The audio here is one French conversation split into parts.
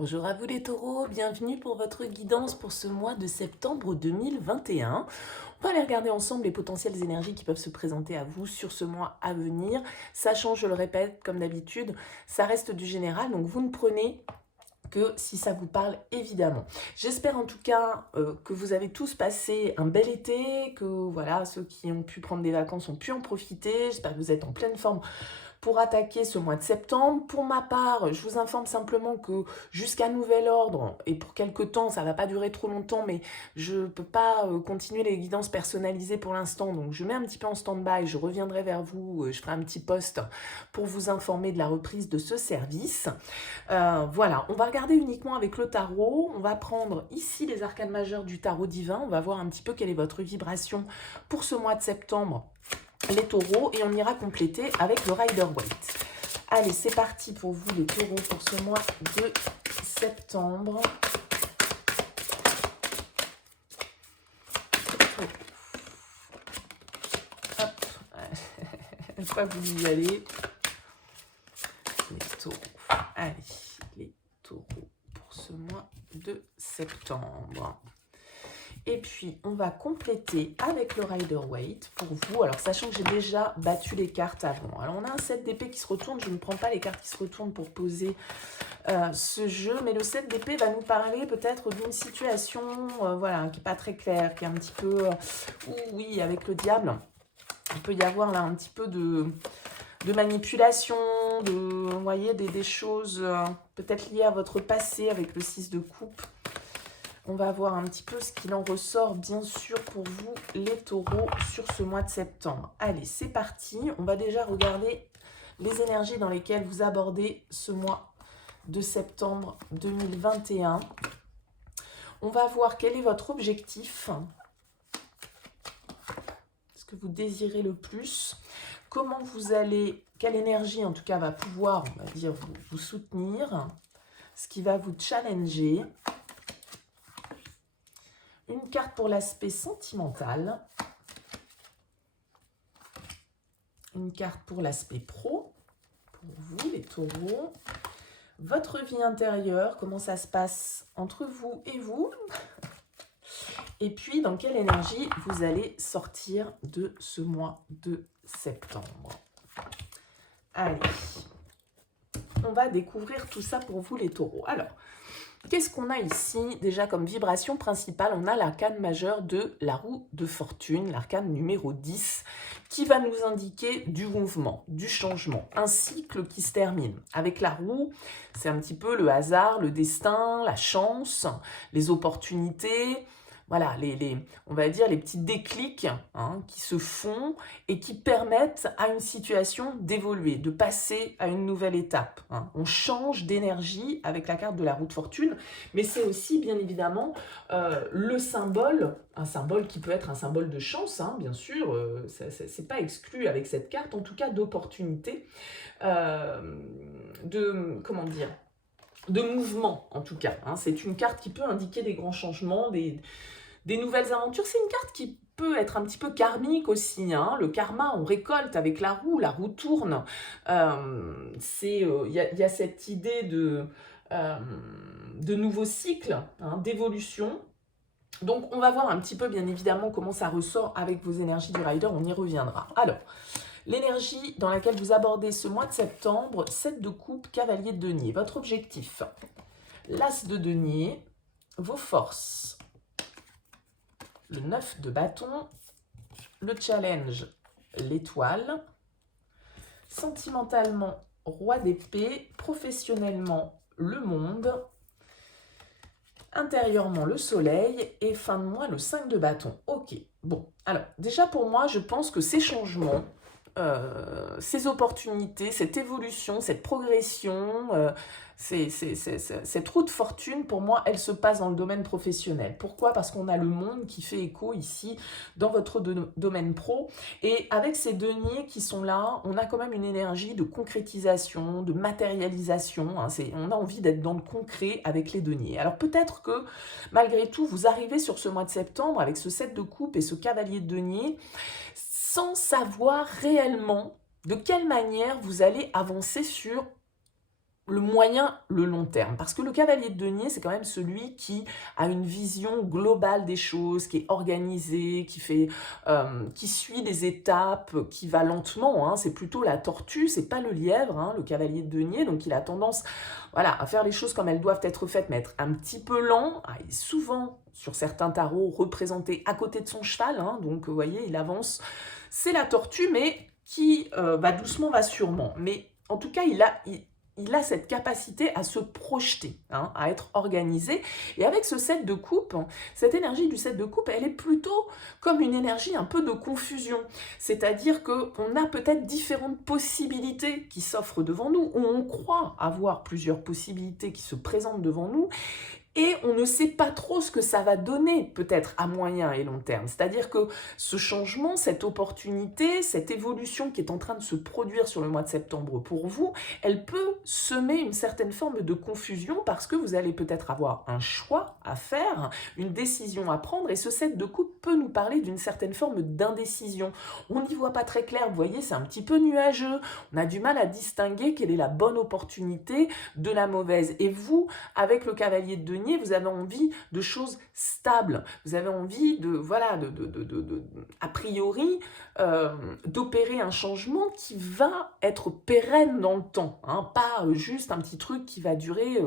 Bonjour à vous les taureaux, bienvenue pour votre guidance pour ce mois de septembre 2021. On va aller regarder ensemble les potentielles énergies qui peuvent se présenter à vous sur ce mois à venir. Sachant, je le répète, comme d'habitude, ça reste du général, donc vous ne prenez que si ça vous parle évidemment. J'espère en tout cas que vous avez tous passé un bel été, que voilà, ceux qui ont pu prendre des vacances ont pu en profiter. J'espère que vous êtes en pleine forme pour attaquer ce mois de septembre. Pour ma part, je vous informe simplement que jusqu'à nouvel ordre, et pour quelques temps, ça ne va pas durer trop longtemps, mais je ne peux pas continuer les guidances personnalisées pour l'instant, donc je mets un petit peu en stand-by, je reviendrai vers vous, je ferai un petit post pour vous informer de la reprise de ce service. Voilà, on va regarder uniquement avec le tarot, on va prendre ici les arcanes majeures du tarot divin, on va voir un petit peu quelle est votre vibration pour ce mois de septembre, les taureaux, et on ira compléter avec le Rider-Waite. Allez, c'est parti pour vous les taureaux pour ce mois de septembre. Hop, j'ai pas voulu y aller. Les taureaux. Allez, les taureaux pour ce mois de septembre. Et puis, on va compléter avec le Rider-Waite pour vous. Alors, sachant que j'ai déjà battu les cartes avant. Alors, on a un 7 d'épée qui se retourne. Je ne prends pas les cartes qui se retournent pour poser ce jeu. Mais le 7 d'épée va nous parler peut-être d'une situation voilà, qui n'est pas très claire, qui est un petit peu... oui, avec le diable, il peut y avoir là un petit peu de manipulation, vous voyez, des choses peut-être liées à votre passé avec le 6 de coupe. On va voir un petit peu ce qu'il en ressort, bien sûr, pour vous, les taureaux, sur ce mois de septembre. Allez, c'est parti. On va déjà regarder les énergies dans lesquelles vous abordez ce mois de septembre 2021. On va voir quel est votre objectif. Ce que vous désirez le plus. Comment vous allez, quelle énergie, en tout cas, va pouvoir, on va dire, vous soutenir. Ce qui va vous challenger. Une carte pour l'aspect sentimental. Une carte pour l'aspect pro. Pour vous, les taureaux. Votre vie intérieure, comment ça se passe entre vous et vous. Et puis, dans quelle énergie vous allez sortir de ce mois de septembre. Allez, on va découvrir tout ça pour vous, les taureaux. Alors, qu'est-ce qu'on a ici? Déjà, comme vibration principale, on a l'arcane majeure de la roue de fortune, l'arcane numéro 10, qui va nous indiquer du mouvement, du changement, un cycle qui se termine. Avec la roue, c'est un petit peu le hasard, le destin, la chance, les opportunités, voilà, on va dire les petits déclics qui se font et qui permettent à une situation d'évoluer, de passer à une nouvelle étape. On change d'énergie avec la carte de la roue de fortune, mais c'est aussi bien évidemment le symbole, un symbole qui peut être un symbole de chance, bien sûr, c'est pas exclu avec cette carte, en tout cas d'opportunité, comment dire, de mouvement en tout cas. C'est une carte qui peut indiquer des grands changements, des nouvelles aventures. C'est une carte qui peut être un petit peu karmique aussi. Le karma, on récolte avec la roue tourne. Il y a cette idée de nouveaux cycles, d'évolution. Donc, on va voir un petit peu, bien évidemment, comment ça ressort avec vos énergies du Rider. On y reviendra. Alors, l'énergie dans laquelle vous abordez ce mois de septembre, 7 de coupe, cavalier de denier. Votre objectif, l'as de denier, vos forces, le 9 de bâton, le challenge, l'étoile, sentimentalement, roi d'épée, professionnellement, le monde, intérieurement, le soleil, et fin de mois, le 5 de bâton. Ok, bon, alors, déjà pour moi, je pense que ces changements, ces opportunités, cette évolution, cette progression, cette roue de fortune, pour moi, elle se passe dans le domaine professionnel. Pourquoi? Parce qu'on a le monde qui fait écho ici dans votre domaine pro. Et avec ces deniers qui sont là, on a quand même une énergie de concrétisation, de matérialisation. On a envie d'être dans le concret avec les deniers. Alors peut-être que malgré tout, vous arrivez sur ce mois de septembre avec ce 7 de coupe et ce cavalier de denier sans savoir réellement de quelle manière vous allez avancer sur le moyen, le long terme. Parce que le cavalier de denier, c'est quand même celui qui a une vision globale des choses, qui est organisé, qui suit des étapes, qui va lentement. Hein. C'est plutôt la tortue, c'est pas le lièvre, hein, le cavalier de denier. Donc il a tendance, voilà, à faire les choses comme elles doivent être faites, mais être un petit peu lent. Ah, il est souvent, sur certains tarots, représenté à côté de son cheval. Hein. Donc vous voyez, il avance. C'est la tortue, mais qui va doucement, va sûrement. Mais en tout cas, il a cette capacité à se projeter, hein, à être organisé. Et avec ce 7 de coupe, cette énergie du 7 de coupe, elle est plutôt comme une énergie un peu de confusion. C'est-à-dire qu'on a peut-être différentes possibilités qui s'offrent devant nous, ou on croit avoir plusieurs possibilités qui se présentent devant nous, et on ne sait pas trop ce que ça va donner, peut-être à moyen et long terme. C'est-à-dire que ce changement, cette opportunité, cette évolution qui est en train de se produire sur le mois de septembre pour vous, elle peut semer une certaine forme de confusion parce que vous allez peut-être avoir un choix à faire, une décision à prendre, et ce 7 de coupe peut nous parler d'une certaine forme d'indécision. On n'y voit pas très clair, vous voyez, c'est un petit peu nuageux, on a du mal à distinguer quelle est la bonne opportunité de la mauvaise. Et vous, avec le cavalier de denier, vous avez envie de choses stables, vous avez envie de, voilà, a priori, d'opérer un changement qui va être pérenne dans le temps, hein, pas juste un petit truc qui va durer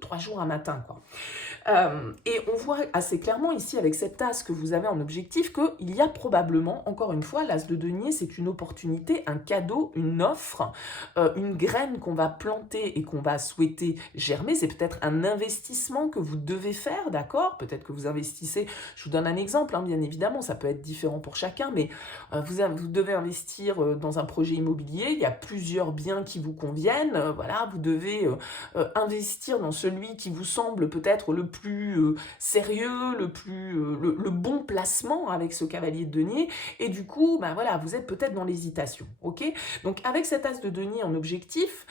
3 jours un matin, quoi. Et on voit assez clairement ici avec cette as que vous avez en objectif qu'il y a probablement, encore une fois, l'as de denier, c'est une opportunité, un cadeau, une offre, une graine qu'on va planter et qu'on va souhaiter germer. C'est peut-être un investissement que vous devez faire, d'accord? Peut-être que vous investissez, je vous donne un exemple, hein, bien évidemment, ça peut être différent pour chacun, mais vous devez investir dans un projet immobilier, il y a plusieurs biens qui vous conviennent, voilà, vous devez investir dans celui qui vous semble peut-être le plus sérieux, le bon placement avec ce cavalier de denier, et du coup, ben voilà, vous êtes peut-être dans l'hésitation, ok? Donc avec cet as de denier en objectif,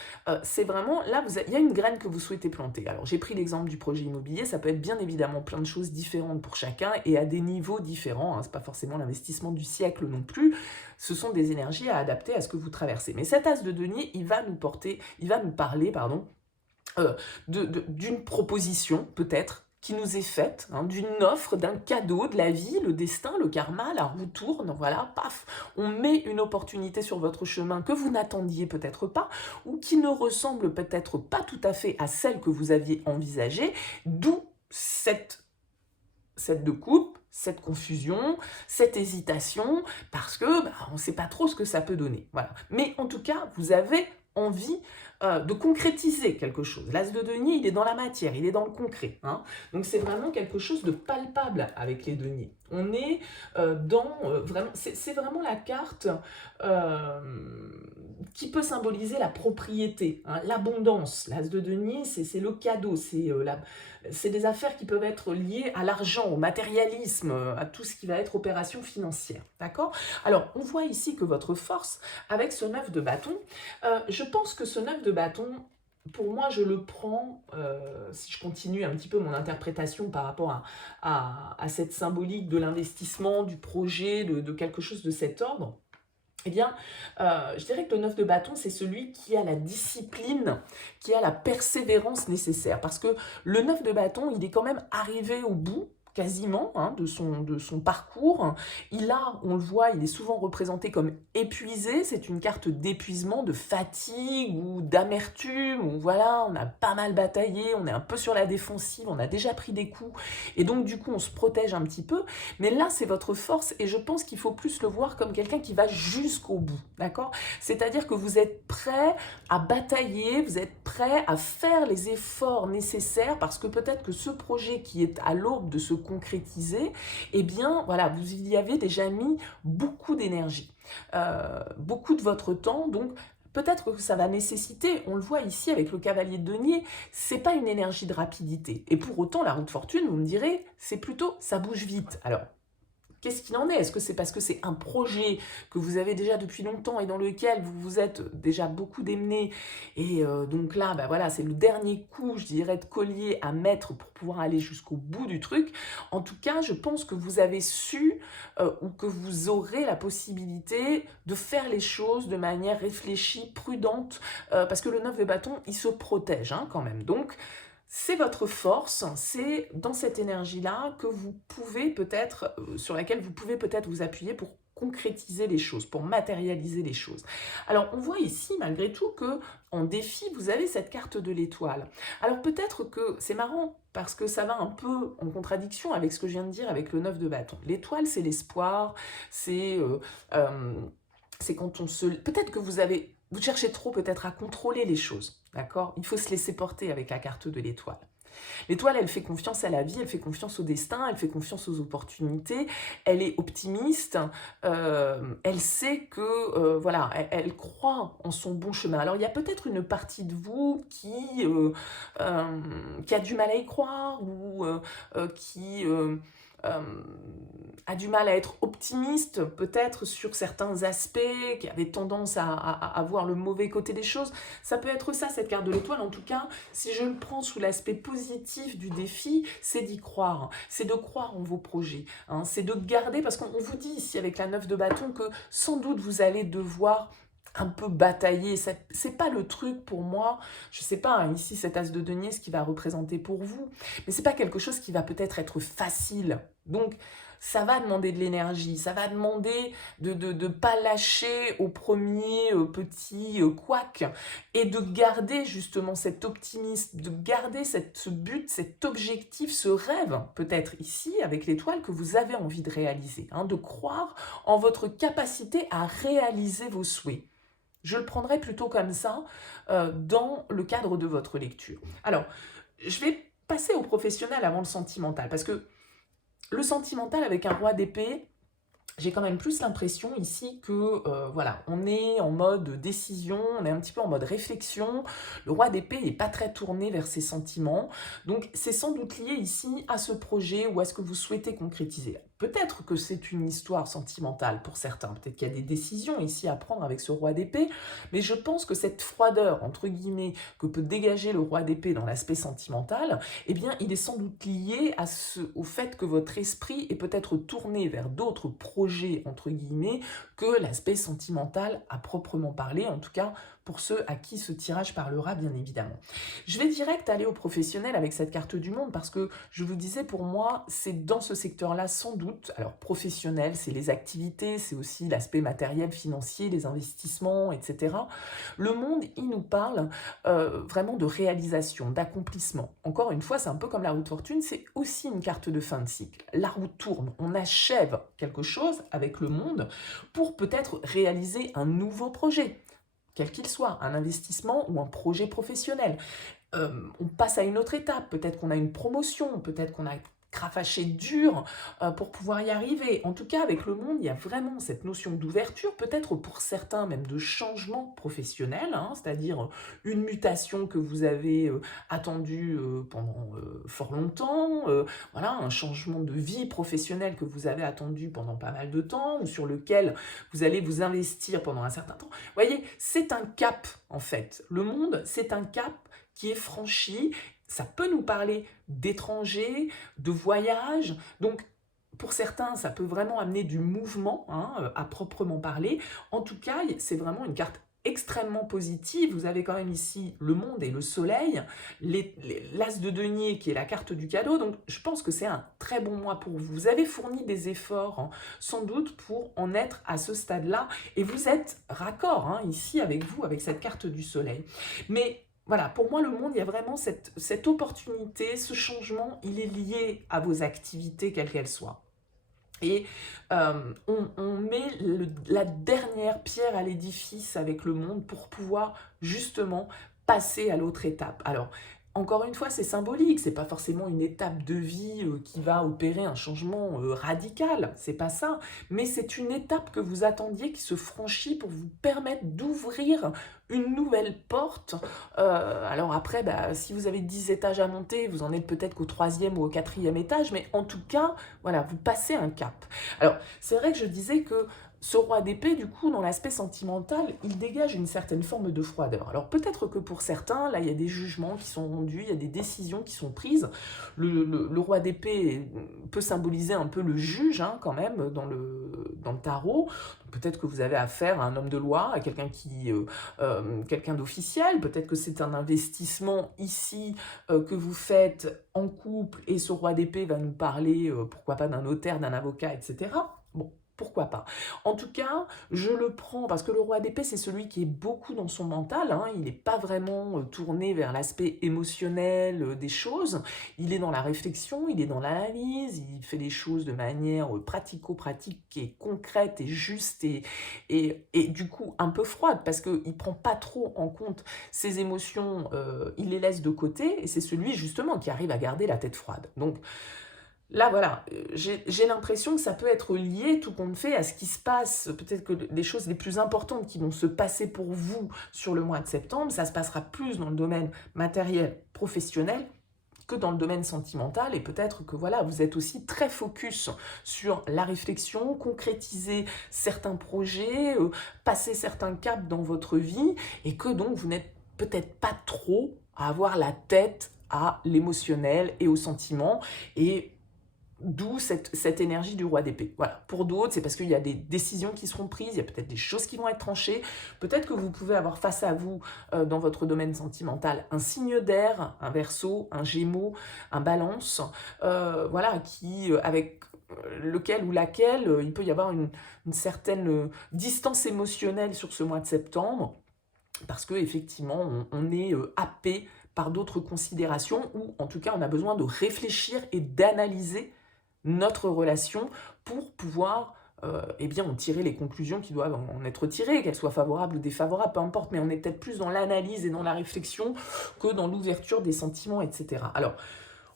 c'est vraiment, là, il y a une graine que vous souhaitez planter. Alors j'ai pris l'exemple du projet immobilier, ça peut être bien évidemment plein de choses différentes pour chacun, et à des niveaux différents, hein, c'est pas forcément l'investissement du siècle non plus, ce sont des énergies à adapter à ce que vous traversez. Mais cet as de denier, il va nous parler, pardon, d'une proposition, peut-être, qui nous est faite, hein, d'une offre, d'un cadeau, de la vie, le destin, le karma, la roue tourne, voilà, paf, on met une opportunité sur votre chemin que vous n'attendiez peut-être pas, ou qui ne ressemble peut-être pas tout à fait à celle que vous aviez envisagée, d'où cette de coupe, cette confusion, cette hésitation, parce que on ne sait pas trop ce que ça peut donner. Voilà. Mais en tout cas, vous avez envie de concrétiser quelque chose. L'as de denier, il est dans la matière, il est dans le concret. Hein. Donc c'est vraiment quelque chose de palpable avec les deniers. On est vraiment, c'est vraiment la carte qui peut symboliser la propriété, hein, l'abondance. L'as de denier, c'est le cadeau, c'est des affaires qui peuvent être liées à l'argent, au matérialisme, à tout ce qui va être opération financière. D'accord? Alors, on voit ici que votre force, avec ce 9 de bâton, je pense que ce 9 de bâton, pour moi, je le prends, si je continue un petit peu mon interprétation par rapport à cette symbolique de l'investissement, du projet, de quelque chose de cet ordre, eh bien, je dirais que le 9 de bâton, c'est celui qui a la discipline, qui a la persévérance nécessaire. Parce que le 9 de bâton, il est quand même arrivé au bout, quasiment, hein, de son parcours. On le voit, il est souvent représenté comme épuisé. C'est une carte d'épuisement, de fatigue ou d'amertume. Ou voilà, on a pas mal bataillé, on est un peu sur la défensive, on a déjà pris des coups. Et donc, du coup, on se protège un petit peu. Mais là, c'est votre force et je pense qu'il faut plus le voir comme quelqu'un qui va jusqu'au bout, d'accord? C'est-à-dire que vous êtes prêt à batailler, vous êtes prêt à faire les efforts nécessaires parce que peut-être que ce projet qui est à l'aube de se concrétiser, eh bien, voilà, vous y avez déjà mis beaucoup d'énergie, beaucoup de votre temps, donc peut-être que ça va nécessiter, on le voit ici avec le cavalier de denier, c'est pas une énergie de rapidité. Et pour autant, la roue de fortune, vous me direz, c'est plutôt, ça bouge vite. Alors, qu'est-ce qu'il en est? Est-ce que c'est parce que c'est un projet que vous avez déjà depuis longtemps et dans lequel vous vous êtes déjà beaucoup démené et donc là, bah voilà, c'est le dernier coup, je dirais, de collier à mettre pour pouvoir aller jusqu'au bout du truc. En tout cas, je pense que vous avez su ou que vous aurez la possibilité de faire les choses de manière réfléchie, prudente, parce que le 9 de bâton, il se protège hein, quand même. Donc, c'est votre force, c'est dans cette énergie-là que vous pouvez peut-être, sur laquelle vous pouvez peut-être vous appuyer pour concrétiser les choses, pour matérialiser les choses. Alors, on voit ici, malgré tout, que en défi, vous avez cette carte de l'étoile. Alors, peut-être que c'est marrant, parce que ça va un peu en contradiction avec ce que je viens de dire avec le 9 de bâton. L'étoile, c'est l'espoir, c'est quand on se... Peut-être que vous cherchez trop peut-être à contrôler les choses, d'accord? Il faut se laisser porter avec la carte de l'étoile. L'étoile, elle fait confiance à la vie, elle fait confiance au destin, elle fait confiance aux opportunités, elle est optimiste, elle sait que, voilà, elle croit en son bon chemin. Alors, il y a peut-être une partie de vous qui a du mal à y croire ou qui... a du mal à être optimiste, peut-être sur certains aspects, qui avait tendance à voir le mauvais côté des choses. Ça peut être ça, cette carte de l'étoile. En tout cas, si je le prends sous l'aspect positif du défi, c'est d'y croire. C'est de croire en vos projets. Hein, c'est de garder, parce qu'on vous dit ici avec la 9 de bâton que sans doute vous allez devoir un peu batailler, c'est pas le truc pour moi, je sais pas, hein, ici cet as de denier, ce qui va représenter pour vous, mais c'est pas quelque chose qui va peut-être être facile, donc ça va demander de l'énergie, ça va demander de pas lâcher au premier petit couac, et de garder justement cet optimisme, de garder ce but, cet objectif, ce rêve, peut-être ici, avec l'étoile, que vous avez envie de réaliser, hein, de croire en votre capacité à réaliser vos souhaits. Je le prendrai plutôt comme ça dans le cadre de votre lecture. Alors, je vais passer au professionnel avant le sentimental, parce que le sentimental avec un roi d'épée, j'ai quand même plus l'impression ici que, voilà, on est en mode décision, on est un petit peu en mode réflexion. Le roi d'épée n'est pas très tourné vers ses sentiments. Donc, c'est sans doute lié ici à ce projet ou à ce que vous souhaitez concrétiser. Peut-être que c'est une histoire sentimentale pour certains. Peut-être qu'il y a des décisions ici à prendre avec ce roi d'épée. Mais je pense que cette froideur, entre guillemets, que peut dégager le roi d'épée dans l'aspect sentimental, eh bien, il est sans doute lié au fait que votre esprit est peut-être tourné vers d'autres projets, entre guillemets, que l'aspect sentimental à proprement parler, en tout cas pour ceux à qui ce tirage parlera, bien évidemment. Je vais direct aller au professionnel avec cette carte du monde, parce que je vous disais, pour moi, c'est dans ce secteur-là, sans doute, alors professionnel, c'est les activités, c'est aussi l'aspect matériel, financier, les investissements, etc. Le monde, il nous parle vraiment de réalisation, d'accomplissement. Encore une fois, c'est un peu comme la roue de fortune, c'est aussi une carte de fin de cycle. La roue tourne, on achève quelque chose avec le monde pour peut-être réaliser un nouveau projet, quel qu'il soit, un investissement ou un projet professionnel. On passe à une autre étape, peut-être qu'on a une promotion, peut-être qu'on a crafaché dur pour pouvoir y arriver. En tout cas, avec le monde, il y a vraiment cette notion d'ouverture, peut-être pour certains même de changement professionnel, hein, c'est-à-dire une mutation que vous avez attendue pendant fort longtemps, voilà, un changement de vie professionnelle que vous avez attendu pendant pas mal de temps, ou sur lequel vous allez vous investir pendant un certain temps. Vous voyez, c'est un cap en fait. Le monde, c'est un cap qui est franchi. Ça peut nous parler d'étrangers, de voyages. Donc, pour certains, ça peut vraiment amener du mouvement, hein, à proprement parler. En tout cas, c'est vraiment une carte extrêmement positive. Vous avez quand même ici le monde et le soleil, l'as de denier qui est la carte du cadeau. Donc, je pense que c'est un très bon mois pour vous. Vous avez fourni des efforts, hein, sans doute, pour en être à ce stade-là. Et vous êtes raccord, hein, ici avec vous, avec cette carte du soleil. Mais voilà, pour moi, le monde, il y a vraiment cette opportunité, ce changement, il est lié à vos activités, quelles qu'elles soient. Et on met la dernière pierre à l'édifice avec le monde pour pouvoir justement passer à l'autre étape. Alors, encore une fois, c'est symbolique, c'est pas forcément une étape de vie qui va opérer un changement radical, c'est pas ça, mais c'est une étape que vous attendiez qui se franchit pour vous permettre d'ouvrir une nouvelle porte. Alors après, bah, si vous avez 10 étages à monter, vous en êtes peut-être qu'au 3e ou au 4e étage, mais en tout cas, voilà, vous passez un cap. Alors, c'est vrai que je disais que ce roi d'épée, du coup, dans l'aspect sentimental, il dégage une certaine forme de froideur. Alors peut-être que pour certains, là, il y a des jugements qui sont rendus, il y a des décisions qui sont prises. Le roi d'épée peut symboliser un peu le juge, hein, quand même, dans le tarot. Peut-être que vous avez affaire à un homme de loi, à quelqu'un d'officiel. Peut-être que c'est un investissement ici que vous faites en couple, et ce roi d'épée va nous parler, pourquoi pas, d'un notaire, d'un avocat, etc. Bon, pourquoi pas. En tout cas, je le prends parce que le roi d'épée, c'est celui qui est beaucoup dans son mental, hein. Il n'est pas vraiment tourné vers l'aspect émotionnel des choses. Il est dans la réflexion, il est dans l'analyse, il fait les choses de manière pratico-pratique et concrète et juste et du coup un peu froide parce qu'il ne prend pas trop en compte ses émotions, il les laisse de côté et c'est celui justement qui arrive à garder la tête froide. Donc, là, voilà, j'ai l'impression que ça peut être lié, tout compte fait, à ce qui se passe. Peut-être que les choses les plus importantes qui vont se passer pour vous sur le mois de septembre, ça se passera plus dans le domaine matériel, professionnel, que dans le domaine sentimental. Et peut-être que voilà, vous êtes aussi très focus sur la réflexion, concrétiser certains projets, passer certains caps dans votre vie, et que donc vous n'êtes peut-être pas trop à avoir la tête à l'émotionnel et au sentiment. Et d'où cette énergie du roi d'épée. Voilà. Pour d'autres, c'est parce qu'il y a des décisions qui seront prises, il y a peut-être des choses qui vont être tranchées. Peut-être que vous pouvez avoir face à vous, dans votre domaine sentimental, un signe d'air, un Verseau, un Gémeaux, un Balance, voilà, avec lequel ou laquelle il peut y avoir une certaine distance émotionnelle sur ce mois de septembre, parce qu'effectivement, on est happé par d'autres considérations, ou en tout cas, on a besoin de réfléchir et d'analyser notre relation pour pouvoir eh bien, en tirer les conclusions qui doivent en être tirées, qu'elles soient favorables ou défavorables, peu importe, mais on est peut-être plus dans l'analyse et dans la réflexion que dans l'ouverture des sentiments, etc. Alors,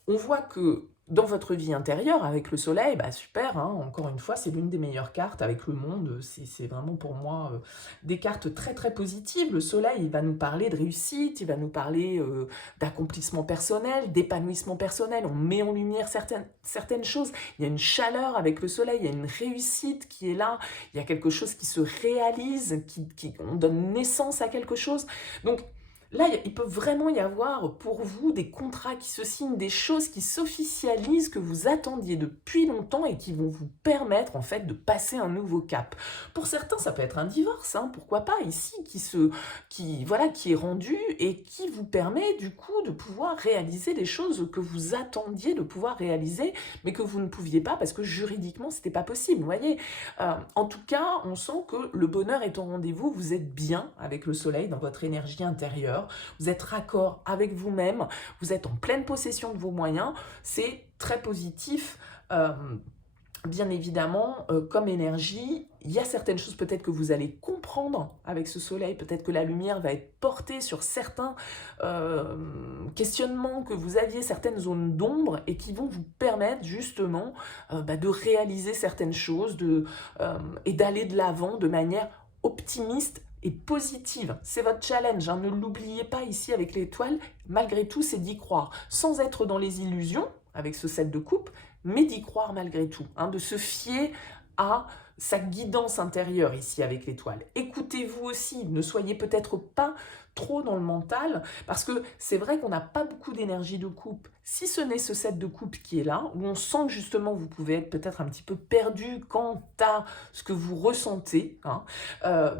on voit que dans votre vie intérieure, avec le soleil, bah super, hein, encore une fois, c'est l'une des meilleures cartes avec le monde, c'est vraiment pour moi des cartes très très positives. Le soleil, il va nous parler de réussite, il va nous parler d'accomplissement personnel, d'épanouissement personnel, on met en lumière certaines choses, il y a une chaleur avec le soleil, il y a une réussite qui est là, il y a quelque chose qui se réalise, on donne naissance à quelque chose. Donc, là, il peut vraiment y avoir pour vous des contrats qui se signent, des choses qui s'officialisent que vous attendiez depuis longtemps et qui vont vous permettre en fait de passer un nouveau cap. Pour certains, ça peut être un divorce, hein, pourquoi pas, ici, qui est rendu et qui vous permet du coup de pouvoir réaliser des choses que vous attendiez de pouvoir réaliser, mais que vous ne pouviez pas parce que juridiquement, c'était pas possible, vous voyez. En tout cas, on sent que le bonheur est au rendez-vous, vous êtes bien avec le soleil dans votre énergie intérieure, vous êtes raccord avec vous-même, vous êtes en pleine possession de vos moyens, c'est très positif. Bien évidemment, comme énergie, il y a certaines choses peut-être que vous allez comprendre avec ce soleil, peut-être que la lumière va être portée sur certains questionnements que vous aviez, certaines zones d'ombre, et qui vont vous permettre justement de réaliser certaines choses et d'aller de l'avant de manière optimiste et positive. C'est votre challenge, hein. Ne l'oubliez pas ici avec l'étoile, malgré tout, c'est d'y croire, sans être dans les illusions, avec ce 7 de coupe, mais d'y croire malgré tout, hein, de se fier à sa guidance intérieure ici avec l'étoile. Écoutez-vous aussi, ne soyez peut-être pas trop dans le mental, parce que c'est vrai qu'on n'a pas beaucoup d'énergie de coupe, si ce n'est ce 7 de coupe qui est là, où on sent que justement vous pouvez être peut-être un petit peu perdu quant à ce que vous ressentez, hein.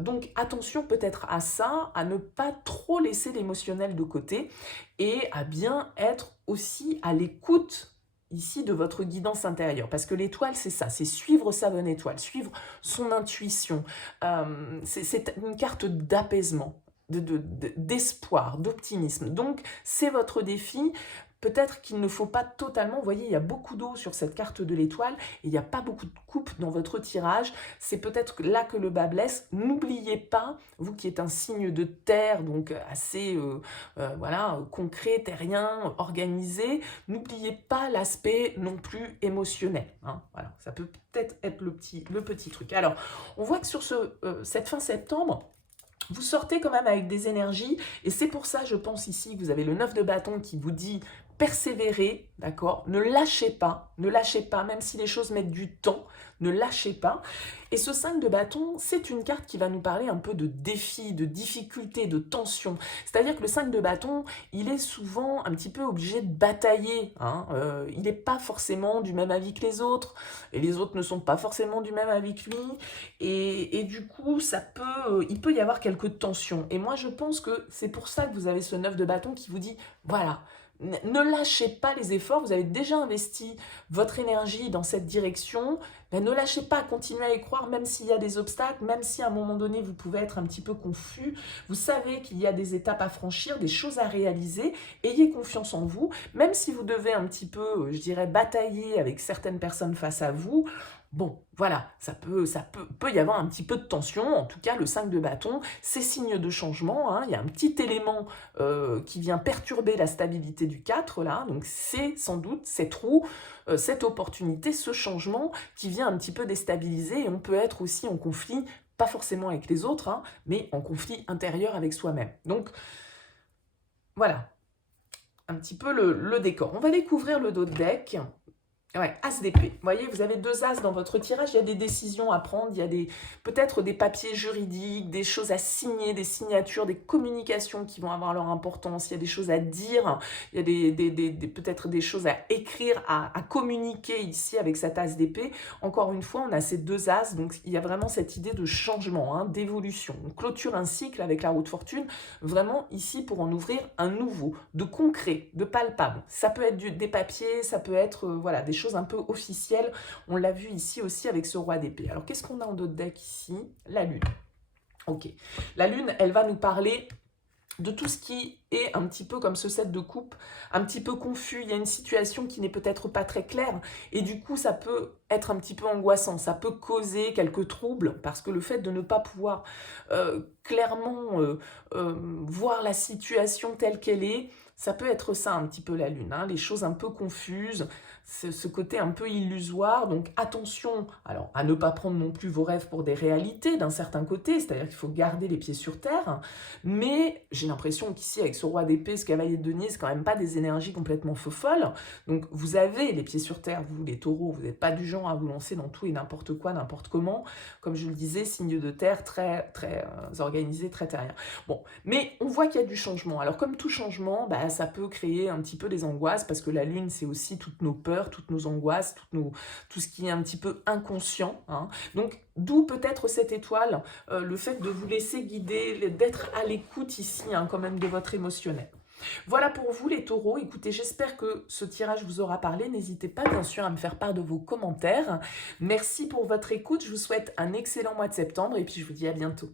Donc attention peut-être à ça, à ne pas trop laisser l'émotionnel de côté, et à bien être aussi à l'écoute ici de votre guidance intérieure, parce que l'étoile c'est ça, c'est suivre sa bonne étoile, suivre son intuition, c'est une carte d'apaisement. d'espoir, d'optimisme. Donc, c'est votre défi. Peut-être qu'il ne faut pas totalement, vous voyez, il y a beaucoup d'eau sur cette carte de l'étoile et il n'y a pas beaucoup de coupes dans votre tirage. C'est peut-être là que le bas blesse. N'oubliez pas, vous qui êtes un signe de terre, donc assez voilà, concret, terrien, organisé, n'oubliez pas l'aspect non plus émotionnel. Hein, voilà, ça peut peut-être être le petit truc. Alors, on voit que sur cette fin septembre, vous sortez quand même avec des énergies et c'est pour ça, je pense ici, que vous avez le 9 de bâton qui vous dit persévérer, d'accord? Ne lâchez pas, même si les choses mettent du temps, ne lâchez pas. Et ce 5 de bâton, c'est une carte qui va nous parler un peu de défi, de difficulté, de tension. C'est-à-dire que le 5 de bâton, il est souvent un petit peu obligé de batailler. Hein. Il n'est pas forcément du même avis que les autres, et les autres ne sont pas forcément du même avis que lui. Et du coup, il peut y avoir quelques tensions. Et moi, je pense que c'est pour ça que vous avez ce 9 de bâton qui vous dit, voilà, ne lâchez pas les efforts, vous avez déjà investi votre énergie dans cette direction, mais ne lâchez pas, continuez à y croire, même s'il y a des obstacles, même si à un moment donné vous pouvez être un petit peu confus, vous savez qu'il y a des étapes à franchir, des choses à réaliser, ayez confiance en vous, même si vous devez un petit peu, je dirais, batailler avec certaines personnes face à vous. Bon, voilà, ça peut y avoir un petit peu de tension. En tout cas, le 5 de bâton, c'est signe de changement. Hein. Il y a un petit élément qui vient perturber la stabilité du 4, là. Donc, c'est sans doute cette roue, cette opportunité, ce changement qui vient un petit peu déstabiliser. Et on peut être aussi en conflit, pas forcément avec les autres, hein, mais en conflit intérieur avec soi-même. Donc, voilà, un petit peu le décor. On va découvrir le dos de deck. Ouais, As d'épée. Vous voyez, vous avez 2 As dans votre tirage, il y a des décisions à prendre, il y a peut-être des papiers juridiques, des choses à signer, des signatures, des communications qui vont avoir leur importance, il y a des choses à dire, il y a peut-être des choses à écrire, à communiquer ici avec cet As d'épée. Encore une fois, on a ces 2 As, donc il y a vraiment cette idée de changement, hein, d'évolution. On clôture un cycle avec la roue de fortune, vraiment ici pour en ouvrir un nouveau, de concret, de palpable. Ça peut être des papiers, ça peut être voilà, des choses un peu officielles. On l'a vu ici aussi avec ce roi d'épée. Alors, qu'est-ce qu'on a en dos de deck ici? La lune. Ok. La lune, elle va nous parler de tout ce qui est un petit peu comme ce 7 de coupe, un petit peu confus, il y a une situation qui n'est peut-être pas très claire, et du coup ça peut être un petit peu angoissant, ça peut causer quelques troubles, parce que le fait de ne pas pouvoir clairement voir la situation telle qu'elle est, ça peut être ça un petit peu la lune, hein, les choses un peu confuses, ce côté un peu illusoire, donc attention alors, à ne pas prendre non plus vos rêves pour des réalités d'un certain côté, c'est-à-dire qu'il faut garder les pieds sur terre, mais j'ai l'impression qu'ici avec ce roi d'épée, ce cavalier de denier, c'est quand même pas des énergies complètement folles, donc vous avez les pieds sur terre, vous les taureaux, vous n'êtes pas du genre à vous lancer dans tout et n'importe quoi, n'importe comment, comme je le disais, signe de terre très, très organisé, très terrien. Bon, mais on voit qu'il y a du changement, alors comme tout changement, bah, ça peut créer un petit peu des angoisses, parce que la lune c'est aussi toutes nos peurs, toutes nos angoisses, tout ce qui est un petit peu inconscient. Hein. Donc, d'où peut-être cette étoile, le fait de vous laisser guider, d'être à l'écoute ici, hein, quand même, de votre émotionnel. Voilà pour vous les taureaux. Écoutez, j'espère que ce tirage vous aura parlé. N'hésitez pas, bien sûr, à me faire part de vos commentaires. Merci pour votre écoute. Je vous souhaite un excellent mois de septembre et puis je vous dis à bientôt.